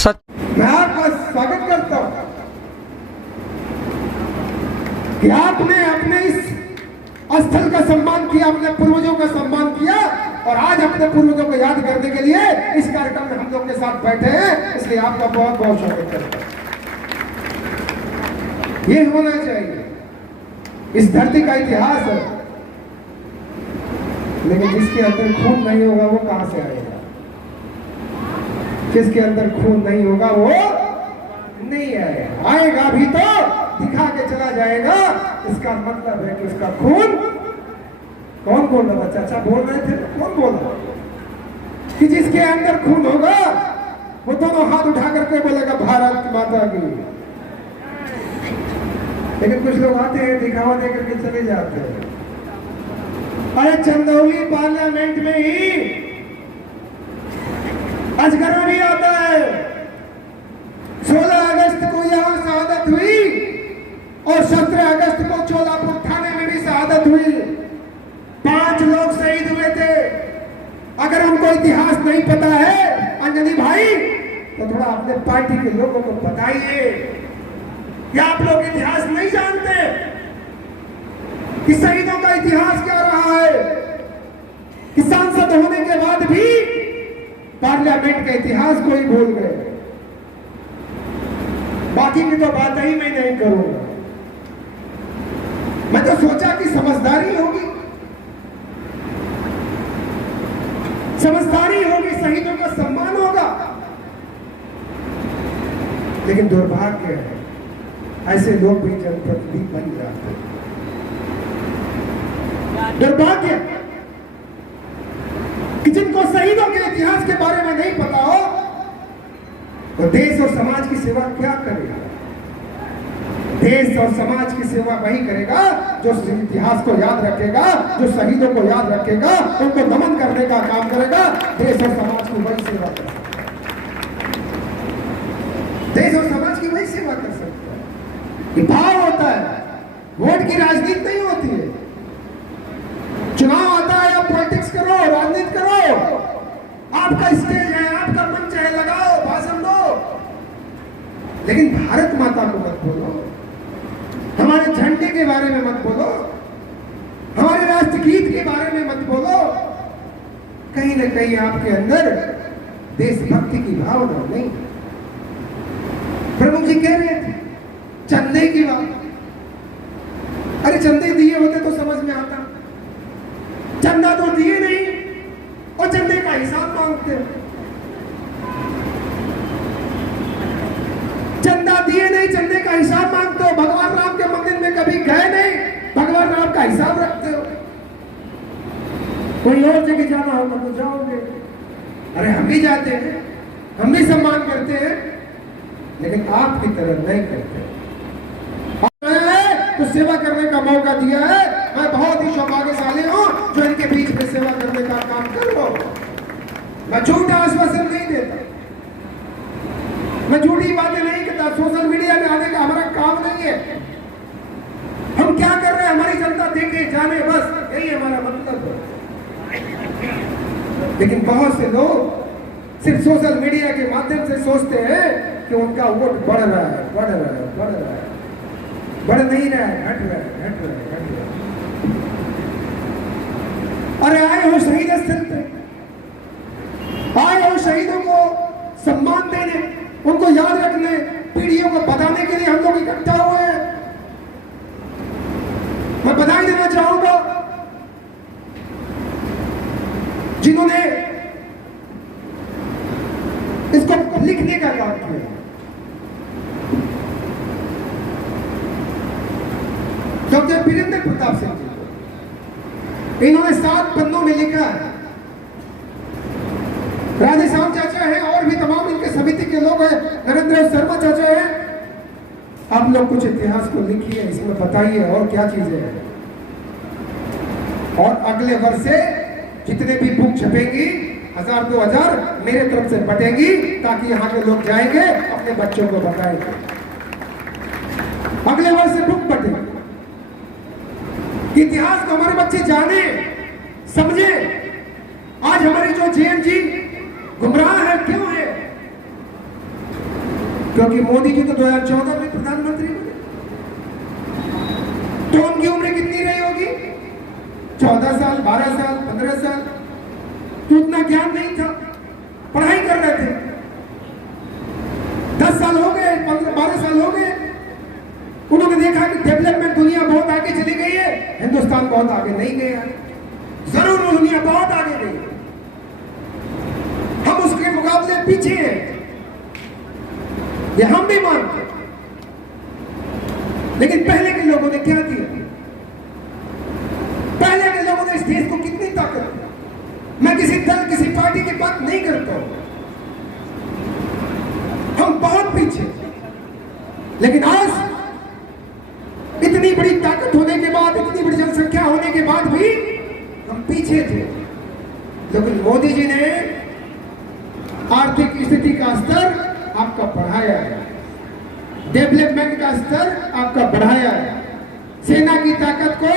सच मैं आपका स्वागत करता हूं कि आपने अपने इस स्थल का सम्मान किया, अपने पूर्वजों का सम्मान किया और आज अपने पूर्वजों को याद करने के लिए इस कार्यक्रम में हम लोग के साथ बैठे हैं, इसलिए आपका बहुत बहुत स्वागत करता हूं। ये होना चाहिए, इस धरती का इतिहास है, लेकिन जिसके अंदर खून नहीं होगा वो कहां से आएगा? जिसके अंदर खून नहीं होगा वो नहीं आएगा, आएगा भी तो दिखा के चला जाएगा। इसका मतलब है कि उसका खून, कौन बोल रहा था? चाचा बोल रहे थे, कौन बोल रहा कि जिसके अंदर खून होगा वो दोनों हाथ उठा करके बोलेगा भारत माता की। लेकिन कुछ लोग आते हैं, दिखावा दे करके चले जाते हैं। अरे चंदौली पार्लियामेंट में ही अजगर भी आता है। 16 अगस्त को यहां शहादत हुई और 17 अगस्त को चोलापुर थाने में भी शहादत हुई। 5 लोग शहीद हुए थे। अगर हमको इतिहास नहीं पता है अंजनी भाई, तो थोड़ा अपने पार्टी के लोगों को बताइए। या आप लोग इतिहास नहीं जानते कि शहीदों का इतिहास क्या रहा है? कि सांसद होने के बाद भी पार्लियामेंट के इतिहास को ही भूल गए। बाकी की तो बात ही मैं नहीं करूंगा। मैं तो सोचा कि समझदारी होगी, समझदारी होगी, शहीदों का सम्मान होगा, लेकिन दुर्भाग्य है ऐसे लोग भी जनप्रतिनिधि बन जाते हैं। दुर्भाग्य कि जिनको शहीदों के इतिहास के बारे में नहीं पता हो तो देश और समाज की सेवा क्या करेगा? देश और समाज की सेवा वही करेगा जो इतिहास को याद रखेगा, जो शहीदों को याद रखेगा, उनको नमन करने का काम करेगा। देश और समाज की वही सेवा कर सकता है। देश और समाज की वही सेवा कर सकता है। ये भाव होता है, वोट की राजनीति नहीं होती है। चुनाव आता है, आप पॉलिटिक्स करो, राजनीति करो, आपका स्टेज है, आपका मंच है, लगाओ, भाषण दो, लेकिन भारत माता को मत बोलो, हमारे झंडे के बारे में मत बोलो, हमारे राष्ट्रगीत के बारे में मत बोलो। कहीं ना कहीं आपके अंदर देशभक्ति की भावना नहीं। प्रमुख जी कह रहे थे चंदे की बात। अरे चंदे दिए होते तो समझ में आता, चंदा तो दिए नहीं और चंदे का हिसाब मांगते। चंदा दिए नहीं, चंदे का हिसाब मांगते हो। भगवान राम के मंदिर में कभी गए नहीं, भगवान राम का हिसाब रखते हो। कोई और जगह जाना होगा तो जाओगे। अरे हम भी जाते हैं, हम भी सम्मान करते हैं, लेकिन आपकी तरह नहीं करते। तो सेवा करने का मौका दिया है। मैं बहुत ही सौभाग्यशाली हूं जो इनके बीच में सेवा करने का काम कर रहा हूं। मैं झूठा आश्वासन नहीं देता, मैं झूठी बातें नहीं करता। सोशल मीडिया में आने का हमारा काम नहीं है। हम क्या कर रहे हैं हमारी जनता देखे जाने, बस यही हमारा मतलब है। लेकिन बहुत से लोग सिर्फ सोशल मीडिया के माध्यम से सोचते हैं कि उनका वोट बढ़ रहा है, बढ़ रहा है, बढ़ रहा है। बढ़ नहीं रहा है, घट रहा है, घट रहा है, घट रहा है। अरे आए हो शहीद स्थल पे, आए हो शहीदों को सम्मान देने, उनको याद रखने, पीढ़ियों को बताने के लिए हम लोग इकट्ठा हुए हैं। मैं बधाई देना चाहूंगा जिन्होंने इसको लिखने का काम किया। डॉक्टर वीरेंद्र प्रताप सिंह जी, इन्होंने 7 पन्नों में लिखा है। राधेश्याम चाचा है और भी तमाम इनके समिति के लोग हैं, नरेंद्र शर्मा चाचा हैं। आप लोग कुछ इतिहास को लिखिए, इसमें बताइए और क्या चीजें हैं। और अगले वर्ष से जितने भी बुक छपेंगी 1000-2000 मेरे तरफ से बटेंगी, ताकि यहाँ के लोग जाएंगे अपने बच्चों को बताएंगे। अगले वर्ष से बुक बटेंगे, इतिहास को हमारे बच्चे जाने, समझे। आज हमारी जो जेएनजी गुमराह है, क्यों है? क्योंकि मोदी जी तो 2014 में प्रधानमंत्री बने, तो उनकी उम्र कितनी रही होगी? 14 साल, 12 साल, 15 साल। तो उतना ज्ञान नहीं था, पढ़ाई कर रहे थे। 10 साल हो गए, 12 साल हो गए, उन्होंने देखा कि डेवलपमेंट दुनिया बहुत आगे चली गई है, हिंदुस्तान बहुत आगे नहीं गया। जरूर दुनिया बहुत आगे गई, हम उसके मुकाबले पीछे हैं, ये हम भी मानते। लेकिन पहले के लोगों ने क्या किया? पहले के लोगों ने इस देश को कितनी ताकत दी। मैं किसी दल, किसी पार्टी की बात नहीं करता हूं, हम बहुत पीछे। लेकिन आज इतनी बड़ी ताकत होने के बाद, इतनी बड़ी जनसंख्या होने के बाद भी हम पीछे थे। लेकिन मोदी जी ने आर्थिक स्थिति का स्तर आपका बढ़ाया है, डेवलपमेंट का स्तर आपका बढ़ाया है, सेना की ताकत को